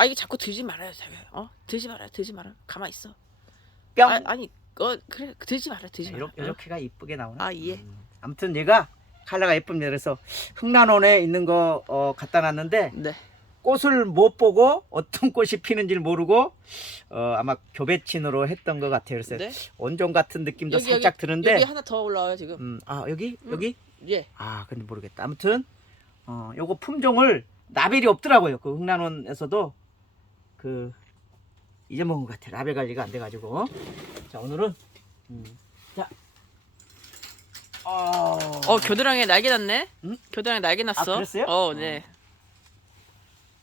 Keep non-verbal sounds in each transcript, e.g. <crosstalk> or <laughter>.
아 이게 자꾸 들지 말아요, 자기. 어? 들지 말아요, 들지 말아. 가만 있어. 뿅. 아, 아니, 어 그래, 들지 말아, 들지 말아. 이렇게, 이렇게가 이쁘게 나오네. 아, 예. 음. 아무튼 얘가 컬러가 예쁩니다. 그래서 흥난원에 있는 거 어, 갖다 놨는데 네. 꽃을 못 보고 어떤 <laughs> 꽃이 피는지를 모르고 어, 아마 교배친으로 했던 것 같아요. 그래서 네. 원종 같은 느낌도 여기, 살짝 여기, 드는데 여기 하나 더 올라와요 지금. 음, 아 여기 음. 여기 예. 아 근데 모르겠다. 아무튼 어, 요거 품종을 라벨이 없더라고요. 그 흥난원에서도 그 잊어먹은 것 같아요. 라벨 관리가 안 돼가지고 자 오늘은 음, 자 어, 어 겨드랑이에 날개 났네. 응? 겨드랑이 날개 났어. 아, 그랬어요? 어, 네.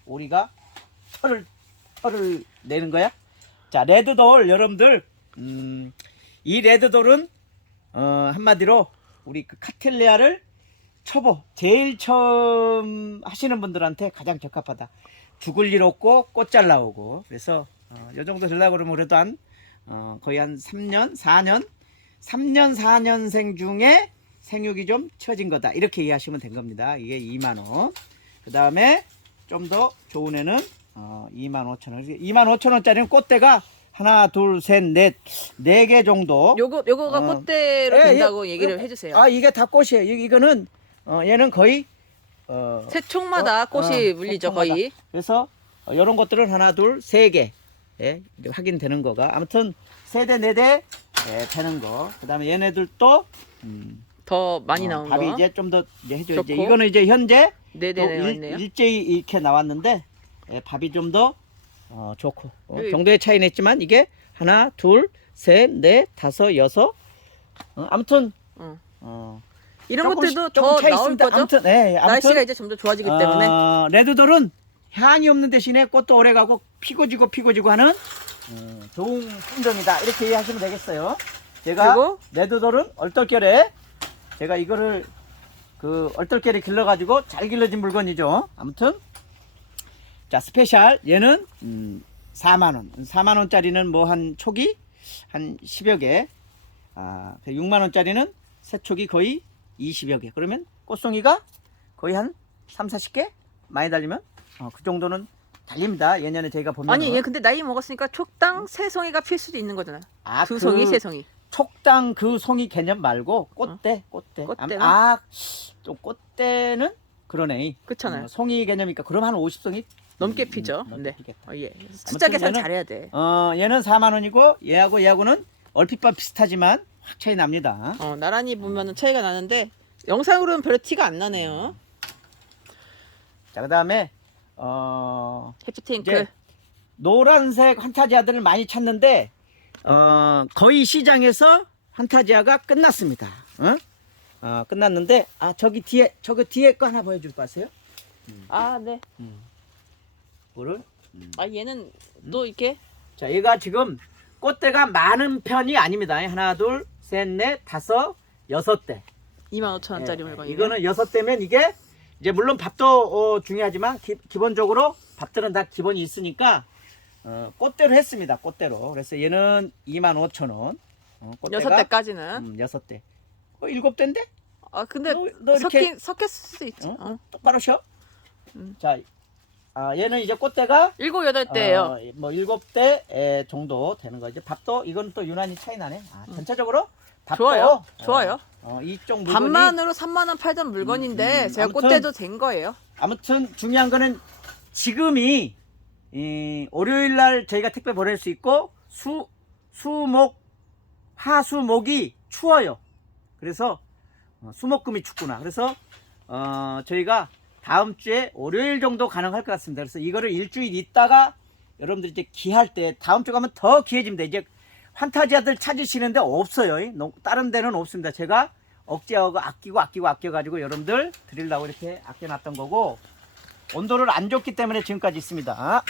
우리가 털을 털을 내는 거야. 자 레드돌 여러분들 음, 이 레드돌은 어, 한마디로 우리 그 카텔리아를 초보 제일 처음 하시는 분들한테 가장 적합하다. 죽을 일 없고 꽃 잘 나오고 그래서 어, 요 정도 되려고 그러면 그래도 한 어, 거의 한 3년 4년 3년 4년생 중에 생육이 좀 처진 거다 이렇게 이해하시면 된 겁니다. 이게 2만 원. 그 다음에 좀 더 좋은 애는 어, 2만 5천 원. 2만 5천 원짜리는 꽃대가 하나, 둘, 셋, 넷, 네 개 정도. 요거 요거가 어. 꽃대로 예, 된다고 예. 얘기를 요- 해주세요. 아 이게 다 꽃이에요. 이- 이거는 어, 얘는 거의 어, 새 총마다 어, 꽃이 어, 물리죠 새 총마다. 거의. 그래서 어, 이런 것들은 하나, 둘, 세 개. 예, 이제 확인되는 거가 아무튼 세 대, 네대 예, 되는 거. 그다음에 얘네들도 음, 더 많이 어, 나온 밥이 거. 이제 좀 더 이제. 좋고. 이거는 이제 현재 또 네네네 일, 맞네요. 일제히 이렇게 나왔는데 예, 밥이 좀 더 어, 좋고 어, 여기- 정도의 차이는 있지만 이게 하나, 둘, 셋, 넷, 다섯, 여섯. 어, 아무튼 응. 어, 이런 조금씩- 것들도 조금 더 차이 나올 있습니다. 거죠. 아무튼, 예, 아무튼 날씨가 이제 점점 좋아지기 때문에. 어, 레드돌은 향이 없는 대신에 꽃도 오래 가고 피고 지고 피고 지고 하는 음, 좋은 품종이다 이렇게 이해하시면 되겠어요. 제가 그리고 레드돌은 얼떨결에 제가 이거를 그 얼떨결에 길러가지고 잘 길러진 물건이죠. 아무튼 자 스페셜 얘는 음, 4만 원, 4만 원짜리는 뭐 한 초기 한 10여 개, 아 6만 원짜리는 새 초기 거의 20여 개. 그러면 꽃송이가 거의 한 3, 40개 많이 달리면 어, 그 정도는 달립니다. 예년에 저희가 보면 아니 얘 근데 나이 먹었으니까 촉당 세 송이가 필 수도 있는 거잖아. 아, 두 그 송이 세 송이. 촉당 그 송이 개념 말고 꽃대, 꽃대. 꽃대는? 아, 좀 꽃대는 그러네. 그렇잖아요. 어, 송이 개념이니까 그럼 한 50송이 넘게 음, 피죠. 음, 네. 피겠다. 어, 예. 숫자 계산 얘는- 잘해야 돼. 어, 얘는 4만 원이고 얘하고 얘하고는 얼핏 비슷하지만 확 차이 납니다. 어, 나란히 보면은 차이가 나는데 영상으로는 별로 티가 안 나네요. 자, 그다음에 어, 해피탱크. 이제 노란색 환타지아들을 많이 찾는데 어, 거의 시장에서 환타지아가 끝났습니다. 어? 어, 끝났는데 아 저기 뒤에 저거 뒤에 거 하나 보여줄 거 아세요? 아, 네. 이거를 아, 얘는 또 이렇게 자 얘가 지금 꽃대가 많은 편이 아닙니다. 하나 둘 셋 넷 다섯 여섯 대. 25,000원짜리 예, 물건이에요. 이거는 여섯 대면 이게 이제 물론 밥도 어, 중요하지만 기, 본적으로 밥들은 다 기본이 있으니까 어, 꽃대로 했습니다. 꽃대로. 그래서 얘는 2만 5천 원. 어, 꽃대가, 여섯 대까지는. 음, 여섯 대. 어, 일곱 대인데? 아, 근데 너, 너 이렇게 섞인 섞였을 수도 있지. 어? 어? 똑바로 쉬어. 음. 자, 아, 얘는 이제 꽃대가 일곱 여덟 대예요. 어, 뭐 일곱 대 에, 정도 되는 거죠. 밥도 이건 또 유난히 차이 나네. 아, 전체적으로 밥도 좋아요. 어, 좋아요. 어, 이쪽 물건이 반만으로 3만 원 팔던 물건인데 음, 음. 제가 아무튼- 꽃대도 된 거예요. 아무튼 중요한 거는 지금이 이, 월요일 날 저희가 택배 보낼 수 있고 수 수목 화수목이 추워요. 그래서 어, 수목금이 춥구나. 그래서 어, 저희가 다음 주에 월요일 정도 가능할 것 같습니다. 그래서 이거를 일주일 있다가 여러분들 이제 기할 때 다음 주 가면 더 기해집니다. 이제 환타지아들 찾으시는데 없어요. 다른 데는 없습니다. 제가 억제하고 아끼고 아끼고 아껴가지고 여러분들 드리려고 이렇게 아껴놨던 거고 온도를 안 줬기 때문에 지금까지 있습니다.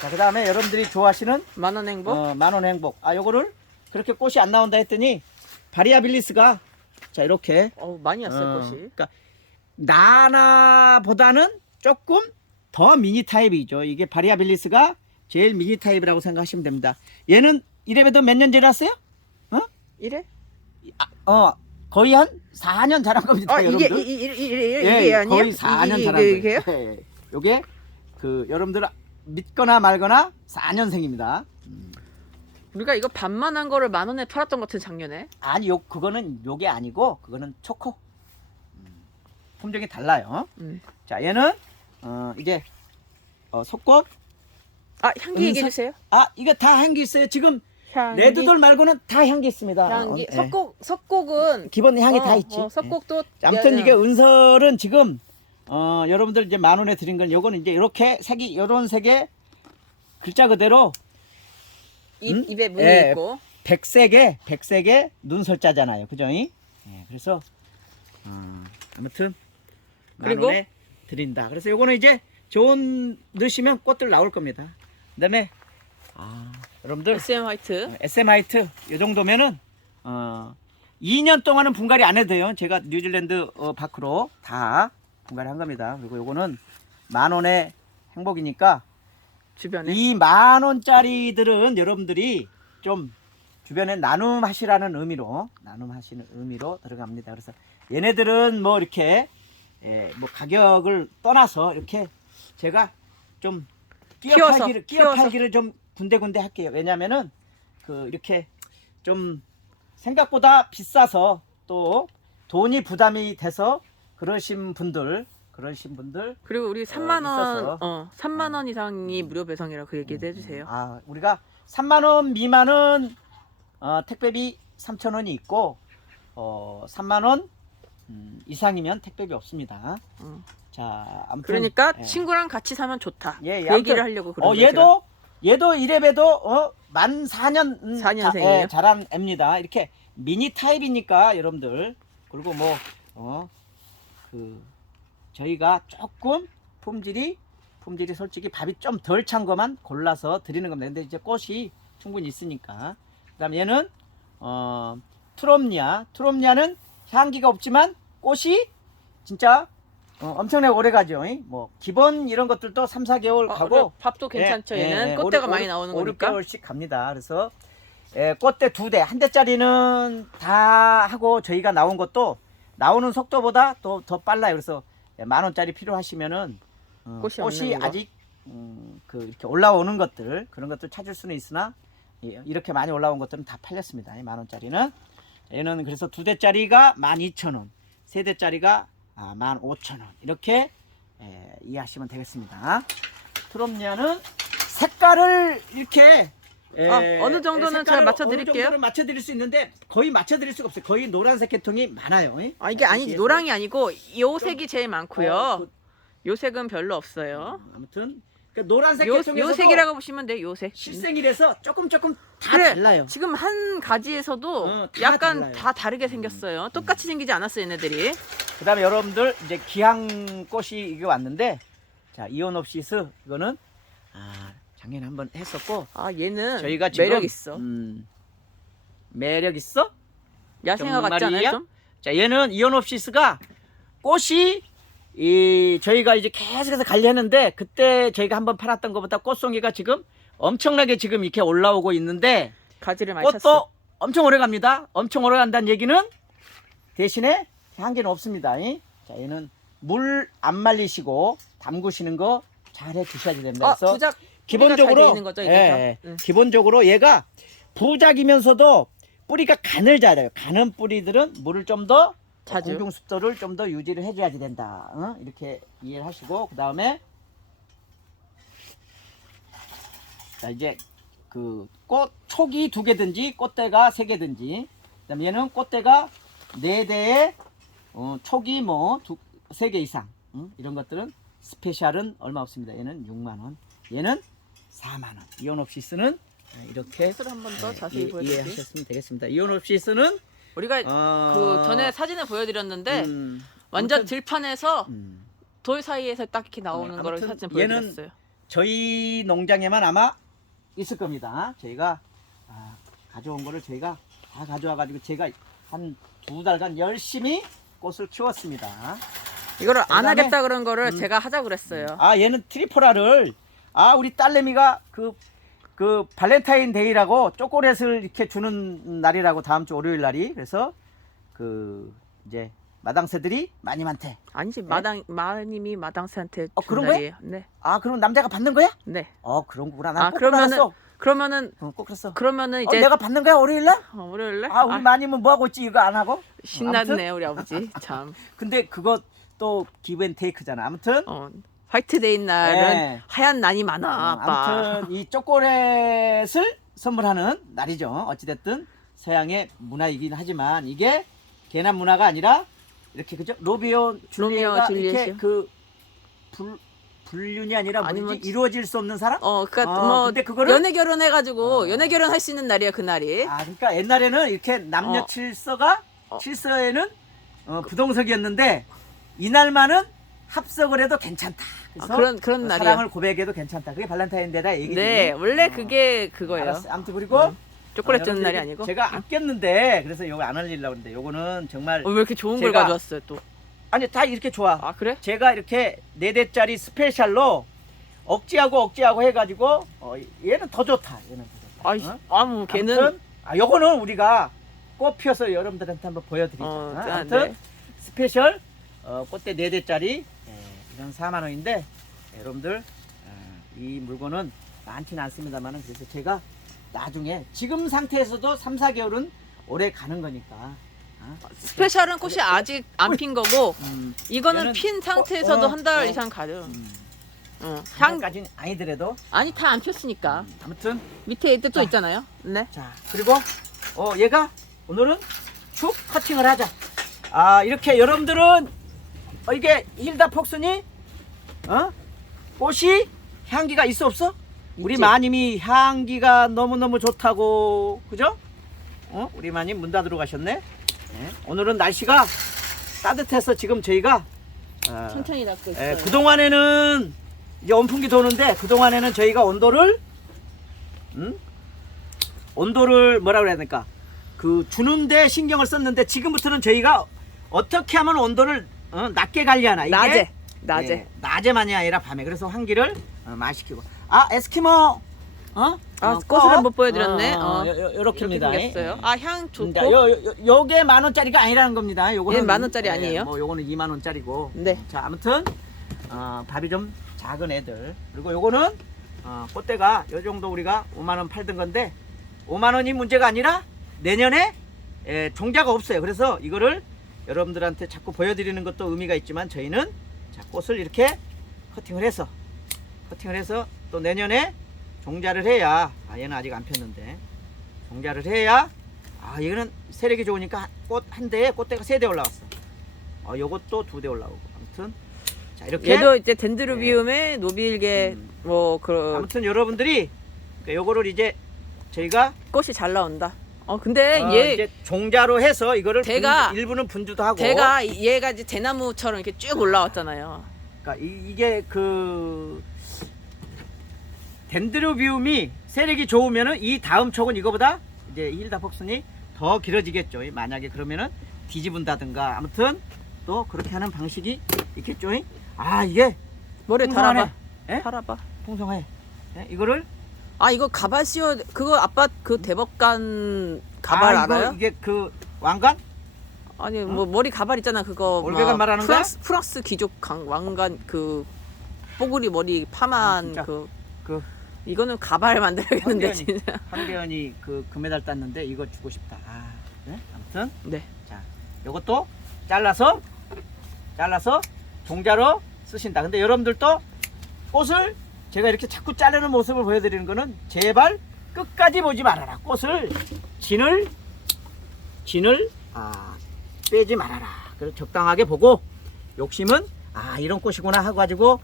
자, 그 다음에 여러분들이 좋아하시는 만원 행복. 어, 만원 행복. 아, 요거를 그렇게 꽃이 안 나온다 했더니 바리아빌리스가 자, 이렇게 어, 많이 왔어요, 어, 꽃이. 그러니까 나나보다는 조금 더 미니 타입이죠. 이게 바리아빌리스가 제일 미니 타입이라고 생각하시면 됩니다. 얘는 이래봬도 몇 년 지났어요? 이래? 어, 거의 한 4년 자란 겁니다, 아, 이게 여러분들. 이, 이, 이, 이, 이, 예, 이게 아니에요? 거의 4년 이게, 자란 이게, 거예요. 예, 예. 요게 그 여러분들 믿거나 말거나 4년생입니다. 우리가 이거 반만 한 거를 만 원에 팔았던 것 같은 작년에. 아니 요 그거는 요게 아니고 그거는 초코. 음, 품종이 달라요. 음. 자 얘는 어 이제 어 속곡 아 향기 얘기해 은색? 주세요. 아 이거 다 향기 있어요. 지금 향기. 레드돌 말고는 다 향기 있습니다. 향기. 어, 예. 석곡 석곡은 기본 향이 어, 다 있지. 어, 석곡도 자, 아무튼 야, 이게 야. 은설은 지금 어 여러분들 이제 만 원에 드린 건 요거는 이제 이렇게 색이 요런 색에 글자 그대로 입, 음? 입에 문이 예. 있고. 백색에 백색에 눈설자잖아요. 그죠? 예, 그래서 어, 아무튼 만 그리고? 원에 드린다. 그래서 요거는 이제 좋은 넣으시면 꽃들 나올 겁니다. 그다음에 아, 여러분들 SM 화이트. SM 화이트 이 정도면은 어 2년 동안은 분갈이 안 해도 돼요. 제가 뉴질랜드 어, 밖으로 다 분갈이 한 겁니다. 그리고 요거는 만 원의 행복이니까 주변에. 이 만 원짜리들은 여러분들이 좀 주변에 나눔하시라는 의미로 나눔하시는 의미로 들어갑니다. 그래서 얘네들은 뭐 이렇게 예, 뭐 가격을 떠나서 이렇게 제가 좀 끼어 키워서, 팔기를 끼어 키워서. 팔기를 좀 군데군데 할게요. 왜냐면은 그 이렇게 좀 생각보다 비싸서 또 돈이 부담이 돼서 그러신 분들 그러신 분들 그리고 우리 3만 있어서. 원, 어, 3만 원 이상이 무료 배송이라 그 얘기도 해주세요. 아, 우리가 3만 원 미만은 어, 택배비 3천 원이 있고 어, 3만 원 음, 이상이면 택배비 없습니다. 음. 자, 아무튼 그러니까 예. 친구랑 같이 사면 좋다. 예, 예, 그 얘기를 아무튼, 하려고 그런 어, 거예요. 얘도 얘도 이래봬도 어, 만 4년 음, 4년생이에요? 자, 예, 자란 애입니다. 이렇게 미니 타입이니까 여러분들 그리고 뭐 어, 그 저희가 조금 품질이 품질이 솔직히 밥이 좀 덜 찬 것만 골라서 드리는 겁니다. 근데 이제 꽃이 충분히 있으니까. 그다음 얘는 어 트롬니아. 트롬니아는 향기가 없지만 꽃이 진짜 어, 엄청나게 오래 가죠. 이? 뭐 기본 이런 것들도 3, 4개월 어, 가고 그래, 밥도 괜찮죠. 예, 얘는 예, 꽃대가 오륙, 많이 나오는 오륙 거니까. 개월씩 갑니다. 그래서 예, 꽃대 두 대, 한 대짜리는 다 하고 저희가 나온 것도 나오는 속도보다 더, 더 빨라요. 그래서 예, 만 원짜리 필요하시면은 어, 꽃이 꽃이. 아직 음, 그 이렇게 올라오는 것들 그런 것들 찾을 수는 있으나 예, 이렇게 많이 올라온 것들은 다 팔렸습니다. 이만 원짜리는 얘는 그래서 두 대짜리가 만 이천 원, 세 대짜리가 아, 만 오천 원 이렇게 예, 이해하시면 되겠습니다. 트롬니아는 색깔을 이렇게 예, 아, 어느 정도는 제가 맞춰드릴게요. 어느 정도는 맞춰드릴 수 있는데 거의 맞춰드릴 수가 없어요. 거의 노란색 계통이 많아요. 예? 아 이게 아니지. 노랑이 아니고 요 색이 제일 많고요. 어, 그, 요 색은 별로 없어요. 음, 아무튼 그 노란색 요, 계통에서도 요 색이라고 보시면 돼요. 요 색. 실생이라서 조금 조금 다 그래, 달라요. 지금 한 가지에서도 어, 다 약간 달라요. 다 다르게 생겼어요. 똑같이 생기지 않았어요, 얘네들이. 그다음에 여러분들 이제 기향 꽃이 이게 왔는데 자 이온옵시스 이거는 아 작년에 한번 했었고 아 얘는 저희가 지금 매력 있어. 음, 매력 있어? 야생화 같지 않아요? 정말이야? 좀? 자 얘는 이온옵시스가 꽃이 이 저희가 이제 계속해서 관리했는데 그때 저희가 한번 팔았던 것보다 꽃송이가 지금 엄청나게 지금 이렇게 올라오고 있는데 가지를 많이 꽃도 찼어. 엄청 오래 갑니다. 엄청 오래 간다는 얘기는 대신에 향기는 없습니다. 이? 자, 얘는 물 안 말리시고 담그시는 거 잘 해 주셔야 됩니다. 어, 그래서 부작 기본적으로 돼 있는 거죠, 예, 다? 예. 응. 기본적으로 얘가 부작이면서도 뿌리가 가늘 자라요. 가는 뿌리들은 물을 좀 더 자주. 공중 습도를 좀 더 유지를 해줘야지 된다. 어? 이렇게 이해를 하시고 그 다음에 자 이제 그 꽃 촉이 두 개든지 꽃대가 세 개든지 그다음 얘는 꽃대가 네 대에 어, 촉이 뭐세 개 이상 응? 이런 것들은 스페셜은 얼마 없습니다. 얘는 6만 원, 얘는 4만 원. 이온 옵시스는 이렇게 를한번더 예, 자세히 이- 보여드릴게요. 이해하셨으면 되겠습니다. 이온 옵시스는 우리가 어, 그 전에 사진을 보여드렸는데 음, 완전 아무튼, 들판에서 음, 돌 사이에서 딱 이렇게 나오는 어, 거를 아무튼 사진 얘는 보여드렸어요. 저희 농장에만 아마 있을 겁니다. 저희가 아, 가져온 거를 저희가 다 가져와 가지고 제가 한 두 달간 열심히 꽃을 키웠습니다. 이거를 안 그다음에- 하겠다 그런 거를 음. 제가 하자 그랬어요. 아 얘는 트리포라를 아 우리 딸내미가 그 그 발렌타인 데이라고 초콜릿을 이렇게 주는 날이라고 다음 주 월요일 날이 그래서 그 이제 마당새들이 많이 많대. 아니지 마당 마님이 마당새한테 어, 준 그런 거야? 날이에요. 네, 아 그럼 남자가 받는 거야? 네. 어 그런 거구나. 난 아, 꼭 그러면은 알았어. 그러면은 어, 꼭 그랬어. 그러면은 어, 이제 내가 받는 거야 월요일 날? 어, 월요일날 아 우리 마님은 뭐 하고 있지 이거 안 하고? 신났네 우리 아버지 참. <laughs> 근데 그거 또 기브 앤 테이크잖아. 아무튼 어, 화이트데이 날은 네. 하얀 난이 많아 어, 아빠. 아무튼 이 초콜릿을 선물하는 날이죠. 어찌됐든 서양의 문화이긴 하지만 이게 개남 문화가 아니라 이렇게 그죠? 로비오 줄리엣가 이렇게 줄리엣이요? 그 불, 불륜이 아니라 아니, 뭐지? 뭐 이루어질 수 없는 사람? 어, 그니까 아, 뭐 근데 그거를- 연애 결혼해가지고 어. 연애 결혼할 수 있는 날이에요 그 날이. 아, 그러니까 옛날에는 이렇게 남녀 어. 칠서가 어. 칠서에는 어, 부동석이었는데 이날만은 합석을 해도 괜찮다. 그래서 아, 그런- 그런 어, 날이야. 사랑을 고백해도 괜찮다. 그게 발렌타인데이다 얘기지. 네, 원래 어. 그게 그거예요. 알았어. 아무튼 그리고 초콜릿 어, 주는 날이 아니고. 제가 아꼈는데 그래서 이거 안 흘리려고 했는데 요거는 정말 어, 왜 이렇게 좋은 걸 제가- 가져왔어요 또? 아니 다 이렇게 좋아. 아 그래? 제가 이렇게 네 대짜리 스페셜로 억지하고 억지하고 해가지고 어, 얘는 더 좋다. 얘는 더 좋다. 아이, 어? 아무 걔는 아무튼 아 요거는 우리가 꽃 피워서 여러분들한테 한번 보여드리자. 어, 어, 아, 아무튼 네. 스페셜 어, 꽃대 네 대짜리 예, 이건 4만 원인데 여러분들 어, 이 물건은 많지는 않습니다만은 그래서 제가 나중에 지금 상태에서도 3, 4개월은 오래 가는 거니까. 어? 스페셜은 꽃이 아직 안 핀 거고 음, 이거는 핀 상태에서도 어, 한달 어. 이상 가죠. 음, 어. 향 향까지는 아니더라도 아니 다 안 폈으니까 음, 아무튼 밑에 이때 또 자. 있잖아요. 네. 자 그리고 어 얘가 오늘은 축 커팅을 하자 아 이렇게 여러분들은 어, 이게 힐다 폭스니 어 꽃이 향기가 있어 없어 우리 있지. 마님이 향기가 너무 너무 좋다고 그죠 어 우리 마님 문 닫으러 가셨네 네. 오늘은 날씨가 따뜻해서 지금 저희가 어, 천천히 닦고 예, 있어요. 그동안에는 이제 온풍기 도는데 그동안에는 저희가 온도를 음? 온도를 뭐라 그래야 될까? 그 주는데 신경을 썼는데 지금부터는 저희가 어떻게 하면 온도를 어, 낮게 관리하나 이게 낮에 낮에 예, 낮에만이 아니라 밤에 그래서 환기를 어, 많이 시키고 아 에스키모 어? 아 어, 꽃을 꽃? 못 보여드렸네. 어, 요, 이렇게 렇게입니다 생겼어요. 아향 좋고. 요, 요, 요, 요게 만 원짜리가 아니라는 겁니다. 요거는 얘는 만 원짜리 예, 아니에요? 뭐 요거는 2만 원짜리고. 네. 자, 아무튼 어, 밥이 좀 작은 애들. 그리고 요거는 어, 꽃대가 요 정도 우리가 5만 원 팔던 건데 5만 원이 문제가 아니라 내년에 예, 종자가 없어요. 그래서 이거를 여러분들한테 자꾸 보여드리는 것도 의미가 있지만 저희는 자, 꽃을 이렇게 커팅을 해서 커팅을 해서 또 내년에 종자를 해야 아 얘는 아직 안 폈는데 종자를 해야 아 이거는 세력이 좋으니까 꽃 한 대에 꽃대가 세 대 올라왔어. 어 요것도 두 대 올라오고 아무튼 자 이렇게 얘도 이제 덴드로비움의 노빌게 음. 뭐그 아무튼 여러분들이 그러니까 요거를 이제 저희가 꽃이 잘 나온다. 어 근데 어, 얘 이제 종자로 해서 이거를 대가- 분주- 일부는 분주도 하고 대가 얘가 이제 대나무처럼 이렇게 쭉 올라왔잖아요. 그러니까 이, 게그 덴드로비움이 세력이 좋으면은 이 다음 촉은 이거보다 이제 힐다 폭슨이 더 길어지겠죠. 만약에 그러면은 뒤집은다든가 아무튼 또 그렇게 하는 방식이 있겠죠. 아 이게 머리에 풍성하네. 달아봐. 예? 달아봐. 풍성해. 예? 이거를 아 이거 가발 씌워 그거 아빠 그 대법관 가발 아, 아, 이거 알아요? 이게 그 왕관? 아니 뭐 머리 가발 있잖아 그거 올백안 막 말하는 프랑스, 프랑스 귀족 강, 왕관 그 뽀글이 머리 파만 아, 진짜? 그 그 이거는 가발 만들어야겠는데 황교안이. 진짜. 황교안이 그 금메달 땄는데 이거 주고 싶다. 아, 네? 아무튼 네. 자, 요것도 잘라서 잘라서 종자로 쓰신다. 근데 여러분들도 꽃을 제가 이렇게 자꾸 자르는 모습을 보여드리는 거는 제발 끝까지 보지 말아라. 꽃을 진을 진을 아, 빼지 말아라. 그래서 적당하게 보고 욕심은 아 이런 꽃이구나 하고 가지고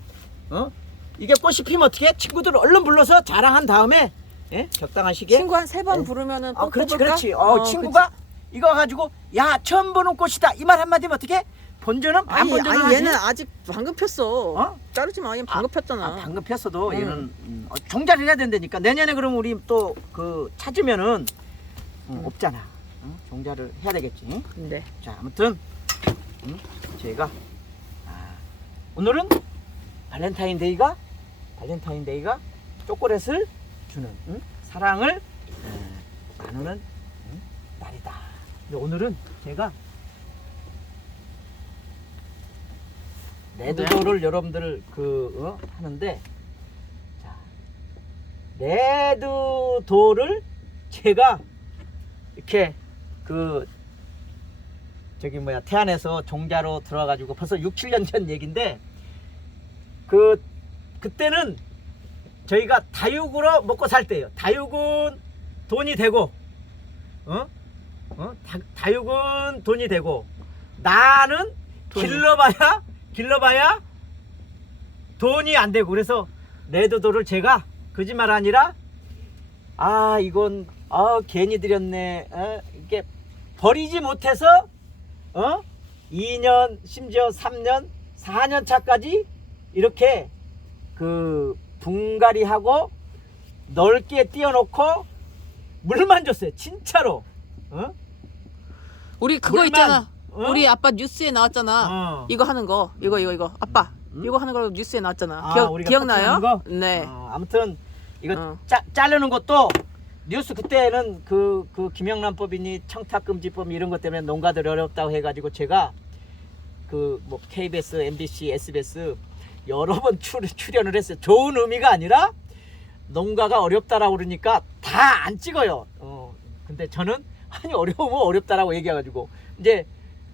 어 이게 꽃이 피면 어떻게 해? 친구들 얼른 불러서 자랑한 다음에 예? 적당한 시기에 친구 한 세번 네. 부르면은 어, 꼭 그렇지, 뽑을까? 그렇지. 어, 친구가 이거 가지고 야 처음 보는 꽃이다 이 말 한마디면 어떻게? 본전은 반 아니, 아니? 얘는 아직 방금 폈어. 어? 자르지 마. 얘는 방금 폈잖아. 아, 방금 폈어도 음. 얘는 음, 어, 종자를 해야 된다니까 내년에 그럼 우리 또 그 찾으면은 음, 없잖아. 어? 종자를 해야 되겠지. 네. 자 아무튼 음, 저희가 아, 오늘은 발렌타인데이가 발렌타인데이가 초콜릿을 주는 음, 사랑을 에, 나누는 음, 날이다. 근데 오늘은 제가 레드도를 여러분들 그 어? 하는데 자, 레드도를 제가 이렇게 그 저기 뭐야 태안에서 종자로 들어가지고 벌써 6, 7년 전 얘긴데 그 그때는 저희가 다육으로 먹고 살 때예요. 다육은 돈이 되고 어? 어? 다, 다육은 돈이 되고 나는. 길러봐야 길러봐야 돈이 안 되고 그래서 레드도를 제가 거짓말 아니라 아 이건 아 괜히 드렸네 어? 이게 버리지 못해서 어 2년 심지어 3년 4년 차까지 이렇게 그 분갈이하고 넓게 띄워놓고 물만 줬어요 진짜로 어? 우리 그거 물만, 있잖아. 어? 우리 아빠 뉴스에 나왔잖아. 어. 이거 하는 거. 이거 이거 이거. 아빠. 음? 이거 하는 거 뉴스에 나왔잖아. 아, 기억 우리가 기억나요? 거? 네. 어, 아무튼 이거 어. 짜, 자르는 것도 뉴스 그때는 그, 그 김영란법이니 청탁금지법 이런 것 때문에 농가들 어렵다고 해가지고 제가 그 뭐 KBS, MBC, SBS 여러 번 출, 출연을 했어요. 좋은 의미가 아니라 농가가 어렵다라고 그러니까 다 안 찍어요. 어, 근데 저는 <laughs> 아니 어려우면 어렵다라고 얘기해가지고 이제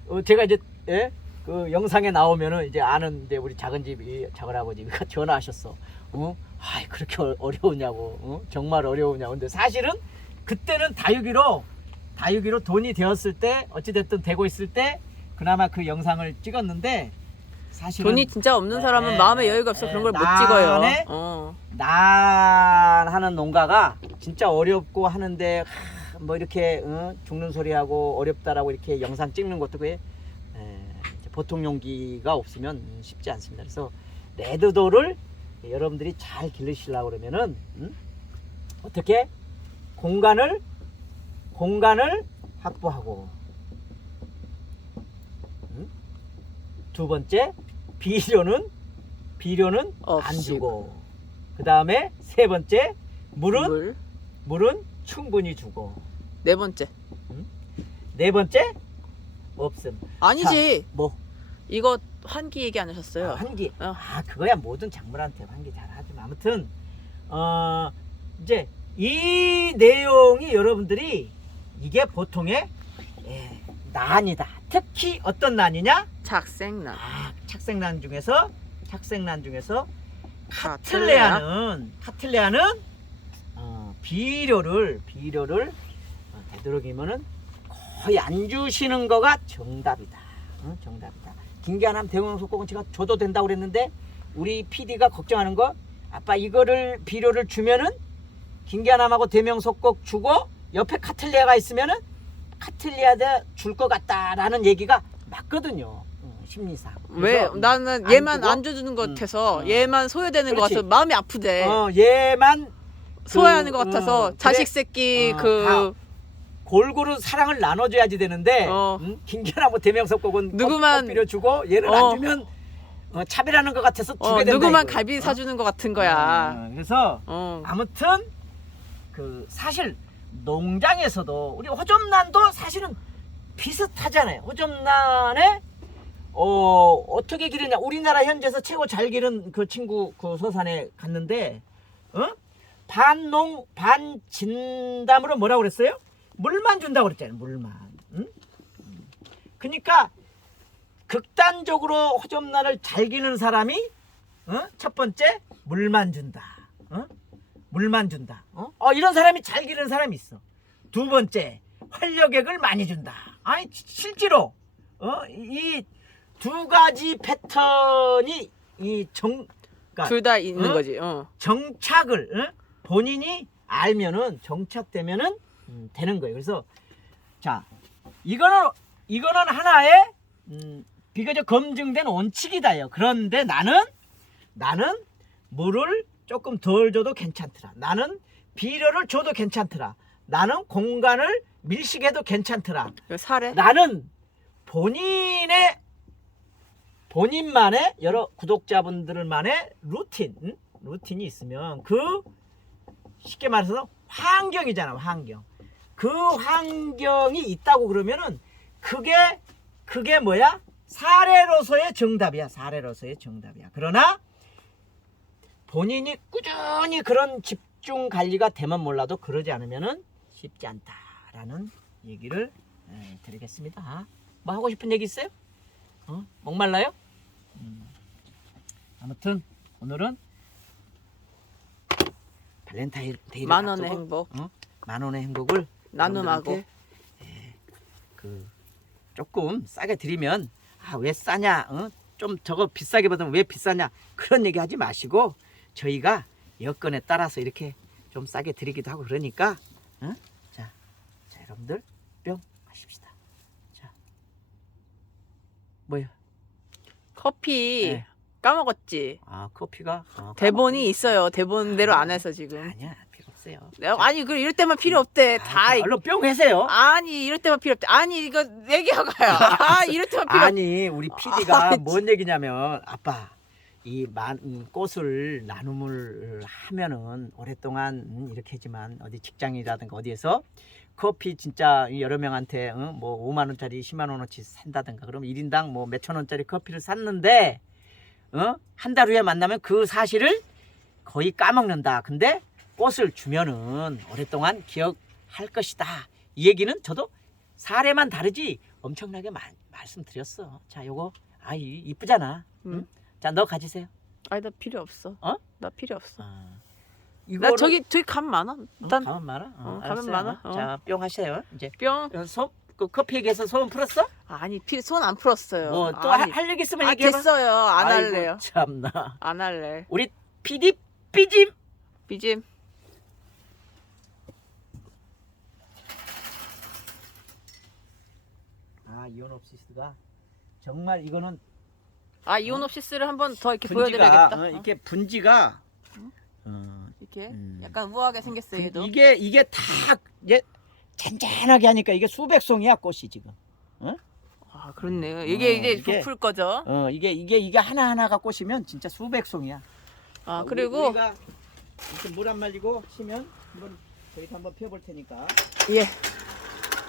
어, 제가 이제 예? 그 영상에 나오면은 이제 아는 이제 우리 작은 집이 작은 아버지가 <laughs> 전화하셨어. 어? 아이 그렇게 어- 어려우냐고. 어? 정말 어려우냐고. 근데 사실은 그때는 다육이로 다육이로 돈이 되었을 때 어찌 됐든 되고 있을 때 그나마 그 영상을 찍었는데 사실은 돈이 진짜 없는 사람은 네, 마음에 여유가 없어 네, 그런 걸 못? 찍어요. 어. 난 하는 농가가 진짜 어렵고 하는데 하, 뭐 이렇게 어, 죽는 소리하고 어렵다라고 이렇게 영상 찍는 것도 그게 에, 보통 용기가 없으면 음, 쉽지 않습니다. 그래서 레드도를 여러분들이 잘 기르시려고 그러면은 음? 어떻게 공간을 공간을 확보하고 음? 두 번째 비료는 비료는 안 없이. 주고 그 다음에 세 번째 물은 물. 물은 충분히 주고 네 번째. 네 번째 없음 아니지. 뭐 이거 환기 얘기 안 하셨어요. 아, 한기 어. 아 그거야 모든 작물한테 한기 잘 하지만 아무튼 어 이제 이 내용이 여러분들이 이게 보통의 예, 난이다 특히 어떤 난이냐 착생난. 아 착색난 중에서 착색난 중에서 카틀레아. 카틀레아는 카틀레아는 어, 비료를 비료를 어, 되도록이면은 거의 안 주시는 거가 정답이다. 응? 정답이다. 김기한함 대웅속곡은 제가 줘도 된다고 그랬는데 우리 PD가 걱정하는 거 아빠 이거를 비료를 주면은 김기한함하고 대명속곡 주고 옆에 카틀레아가 있으면은 카틀레아한테 줄것 같다라는 얘기가 맞거든요. 응, 심리상. 왜 나는 안 얘만 주고? 안 줘주는 것 음, 같아서 음. 얘만 소외되는 것 그렇지. 같아서 마음이 아프대. 어, 얘만 소외하는 그, 것 같아서 어, 자식 그래. 새끼 어, 그 골고루 사랑을 나눠줘야지 되는데 어. 음? 김기현하고 대명석곡은 누구만- 빌려 주고 얘를 어. 안 주면 어, 차별하는 것 같아서 주게 어, 된다 누구만 이거예요. 갈비 어? 사주는 것 같은 거야. 어, 그래서 어. 아무튼 그 사실 농장에서도 우리 호접란도 사실은 비슷하잖아요. 호접란에 어 어떻게 기르냐? 우리나라 현지에서 최고 잘 기른 그 친구 그 서산에 갔는데 어? 반농 반진담으로 뭐라고 그랬어요? 물만 준다고 그랬잖아요. 물만. 응? 그러니까 극단적으로 호접란을 잘 기르는 사람이 어? 첫 번째 물만 준다. 어? 물만 준다. 어? 어, 이런 사람이 잘 기르는 사람이 있어. 두 번째 활력액을 많이 준다. 아니 시- 실제로 어? 이 두 가지 패턴이 이정 그러니까 둘다 있는 어? 거지. 어. 정착을 어? 본인이 알면은 정착되면은 음, 되는 거예요. 그래서 자 이거는 이거는 하나의 음, 비교적 검증된 원칙이다요. 그런데 나는 나는 물을 조금 덜 줘도 괜찮더라. 나는 비료를 줘도 괜찮더라. 나는 공간을 밀식해도 괜찮더라. 그 사례. 나는 본인의 본인만의 여러 구독자분들만의 루틴 응? 루틴이 있으면 그 쉽게 말해서 환경이잖아 환경 그 환경이 있다고 그러면은 그게 그게 뭐야 사례로서의 정답이야. 사례로서의 정답이야. 그러나 본인이 꾸준히 그런 집중 관리가 되면 몰라도 그러지 않으면은 쉽지 않다라는 얘기를 에, 드리겠습니다. 뭐 하고 싶은 얘기 있어요? 어? 목말라요? 음. 아무튼 오늘은 발렌타인 데이를 만 원의 행복 어? 만 원의 행복을 나눔하고 예, 그 조금 싸게 드리면 아 왜 싸냐 어? 좀 저거 비싸게 받으면 왜 비싸냐 그런 얘기 하지 마시고 저희가 여건에 따라서 이렇게 좀 싸게 드리기도 하고 그러니까 어? 자, 자 여러분들 뿅 하십시다 자 뭐야 커피 네. 까먹었지. 아 커피가 어, 대본이 있어요. 대본대로 안 해서 지금. 아니야 없어요 내가 아니 그 이럴 때만 필요 없대. 아, 다 자, 얼른 뿅 해세요 아니 이럴 때만 필요 없대. 아니 이거 얘기하고요. <laughs> 아 이럴 때만 필요 없. 아니 우리 PD가 아, 뭔 얘기냐면 아빠 이 만, 음, 꽃을 나눔을 하면은 오랫동안 음, 이렇게 하지만 어디 직장이라든가 어디에서 커피 진짜 여러 명한테 어, 뭐 5만 원짜리 10만 원어치 산다든가 그러면 1인당 뭐 몇천 원짜리 커피를 샀는데 어? 한 달 후에 만나면 그 사실을 거의 까먹는다. 근데 꽃을 주면은 오랫동안 기억할 것이다. 이 얘기는 저도 사례만 다르지 엄청나게 마- 말씀드렸어. 자, 요거 아 이- 이쁘잖아. 응? 음. 자, 너 가지세요. 아니 나 필요 없어. 어? 나 필요 없어. 아, 나 저기 저기 감 많아. 어, 일단 가면 많아. 어, 어, 가면 알았어요. 많아. 어. 자, 뿅 하세요. 이제 뿅. 어, 소, 그 커피 얘기해서 소원 풀었어? 아니 필요 손안 풀었어요. 뭐 또 아니, 할 얘기 있으면 아 얘기해 봐. 됐어요. 안 할래요. 참나. 안 할래. 우리 PD 삐짐. 비 아, 이온옵시스가 정말 이거는 아 이온옵시스를 한번 더 이렇게 분지가 보여드려야겠다. 어, 어? 이렇게 분지가 어, 이렇게 음. 약간 우아하게 생겼어요. 분- 얘도. 이게 이게 다 이제 잔잔하게 하니까 이게 수백 송이야 꽃이 지금. 아 그렇네요. 이게 어, 이제 이게- 부풀 거죠. 어 이게 이게 이게 하나 하나가 꽃이면 진짜 수백 송이야. 아 우리- 그리고 우리가 이렇게 물안 말리고 치면 한번 저희도 한번 피워볼 테니까. 예.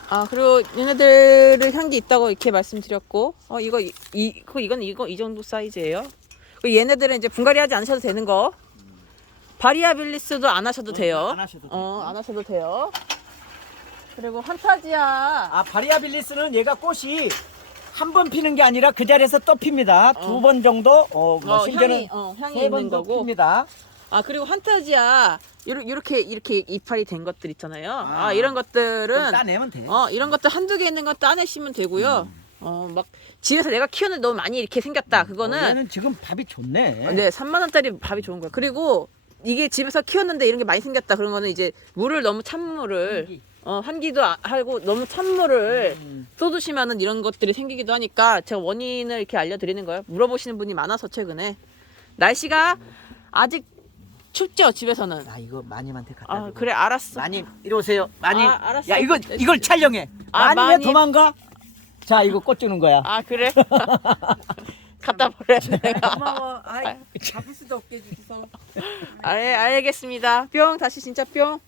아 그리고 얘네들을 향기 있다고 이렇게 말씀드렸고 어 이거 이, 이 그, 이건 이거 이 정도 사이즈예요. 그리고 얘네들은 이제 분갈이 하지 않으셔도 되는 거. 바리아빌리스도 안 하셔도 돼요. 안 하셔도 돼요. 어, 안 하셔도 돼요. 그리고 환타지아 아 바리아빌리스는 얘가 꽃이 한 번 피는 게 아니라 그 자리에서 또 핍니다. 두 번 정도 어, 뭐 어, 심지어는 향이 어, 향이 세 있는 번도 거고. 핍니다. 아 그리고 환타지아 요렇게 이렇게 이파리 된 것들 있잖아요. 아, 아. 이런 것들은 따내면 돼. 어 이런 것들 한두 개 있는 거 따내시면 되고요. 음. 어막 집에서 내가 키우는 너무 많이 이렇게 생겼다. 그거는 어, 얘는 지금 밥이 좋네. 네 3만 원짜리 밥이 좋은 거예요. 그리고 이게 집에서 키웠는데 이런 게 많이 생겼다. 그런 거는 이제 물을 너무 찬물을. 어 한기도 아- 하고 너무 찬물을 음. 쏟으시면은 이런 것들이 생기기도 하니까 제가 원인을 이렇게 알려드리는 거예요. 물어보시는 분이 많아서 최근에 날씨가 아직 춥죠 집에서는. 아 이거 마님한테 갖다 아 주고. 그래 알았어. 마님 이리 오세요. 마님. 아, 알았어. 야 이거 이걸 촬영해. 아, 마님 왜 마님. 도망가? 자 이거 꽃 주는 거야. 아 그래? <laughs> 갖다 버려야 돼. 고마워. 아이, 잡을 수도 없게 해주셔서. 아, 예, 알겠습니다. 뿅 다시 진짜 뿅.